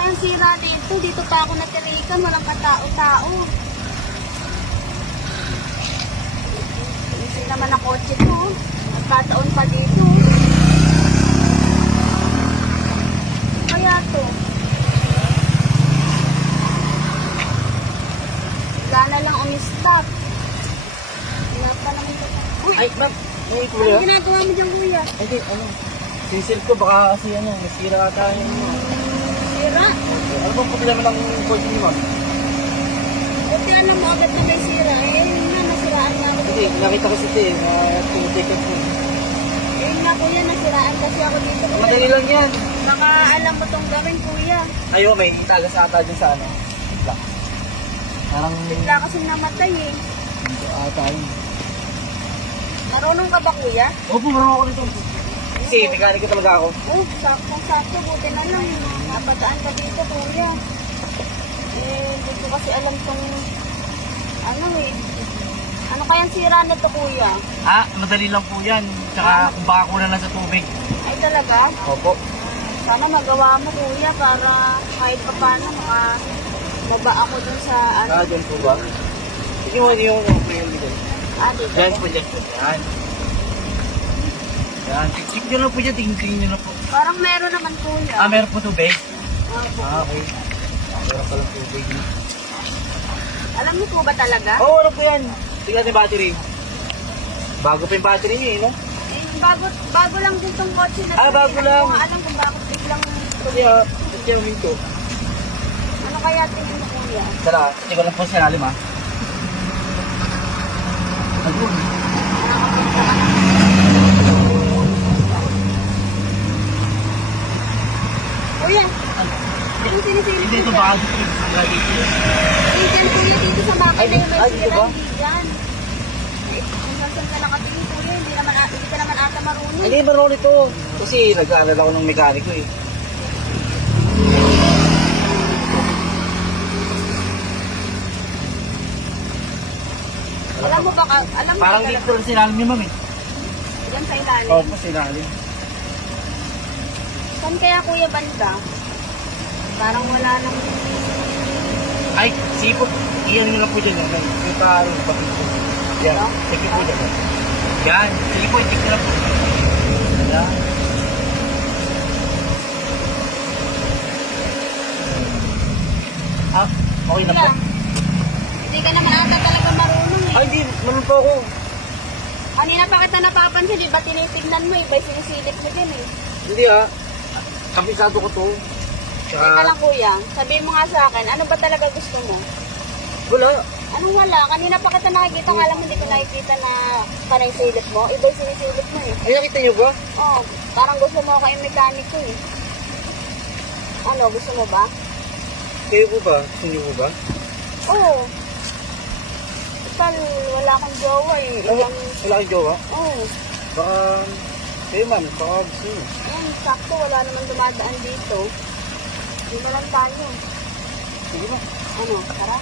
kayang sira dito? Dito pa ako natirikan, walang katao-tao. Hindi naman ang kotse ko. Nagkataon pa dito. Kaya to. Wala na lang umistop. Wala pa naman ito. Ay, ma'am. May Ano kuya. ginagawa mo dyan, kuya? Ay, di, ano. Sinisip ko baka kasi ano, nasira ata yung ano. Sira? Ano bang puti naman ang kotse niyo, ma'am? Buti alam mo agad na may sira. Eh, yun na, nasiraan na ako. Hindi, nakita ko si Te, na tiniticket ko. Eh, yun nga, kuya, nasiraan kasi ako dito. Kuya. Madali lang yan. Baka alam mo tong gawin, kuya. Ayo, may itagas ata dyan sa ano. Bigla. Parang... Bigla kasi namatay eh. Hindi ata yun. Marunong ka ba, kuya? Opo, marunong ako nito. Kasi mekaniko talaga ako. Oh, sakto-sakto. Buti na lang. Napadaan ka dito, kuya. Eh, hindi ko kasi alam tong... Ano eh. Ano kayang sira na to, kuya? Ah, madali lang po yan. Tsaka kung baka kulang lang sa tubig. Ay, talaga? Opo. Sana magawa mo, kuya, para kahit pa paano maba ako dun sa ano. Ah, dyan po ba? Hindi mo yung yung dito. Ah, dito. Dyan po, dyan po. Yan. Yan. Check nyo lang po dyan. Tingin nyo lang po. Parang meron naman, kuya. Ah, meron po tubig? Opo. Ah, okay. Meron pa lang tubig. Alam niyo po ba talaga? Oo, ano po yan? Tingnan yung battery. Bago pa yung battery niya, no? Eh, bago lang din tong kotse na to. Ah, bago lang. Hindi ko nga alam kung bakit biglang... Kaya, kaya minto. Ano kaya tingin mo, kuya? Tara, hindi ko lang po siya alim, ha? Ayun. Nakakapunta ka na. Kuya, anong sinisilip Hindi, mo ito dyan? baka dito. Ang lagi dito. Eh, dyan, kuya, dito sa makina yung may Ay, dito sira. ba? Hindi dyan. Eh, kung saan ka nakatingin, kuya, hindi ka naman ata marunong. Hindi, marunong ito. Kasi nag-aaral ako ng mekaniko, eh. Alam mo ba, alam mo Parang ba dito lang sinalim niyo, ma'am, eh. Diyan sa ilalim. Opo, sinalim. Saan kaya kuya banda? Parang wala nang... Ay, sipot. Iyan nyo lang po dyan. Yan. Yung parang papit po. Yan. Check nyo po dyan. Yan. Sipot. Check nyo lang po. Yan. Ah, okay na po. Kuya, hindi ka naman ata talaga marunong eh. Ay, hindi. Marunong po ako. Kanina pa kita napapansin, di ba tinitignan mo, iba sinisilip mo din eh. Hindi ah. Kabisado ko to. Teka lang kuya, sabihin mo nga sa akin, ano ba talaga gusto mo? Wala. Anong wala? Kanina pa kita nakikita, nga lang hindi ko nakikita na panay silip mo. Iba sinisilip mo eh. Ay, nakita nyo ba? Oh, parang gusto mo ako yung mekaniko eh. Ano, gusto mo ba? Kayo po ba? Gusto nyo po ba? Oo. Total, wala kang jowa eh. Ibang... Wala kayong jowa? Oo. Baka... Kayo ma'am, baka gusto nyo. Ayan, sakto, wala naman dumadaan dito. Hindi na lang tayo. Sige ba? Ano, tara.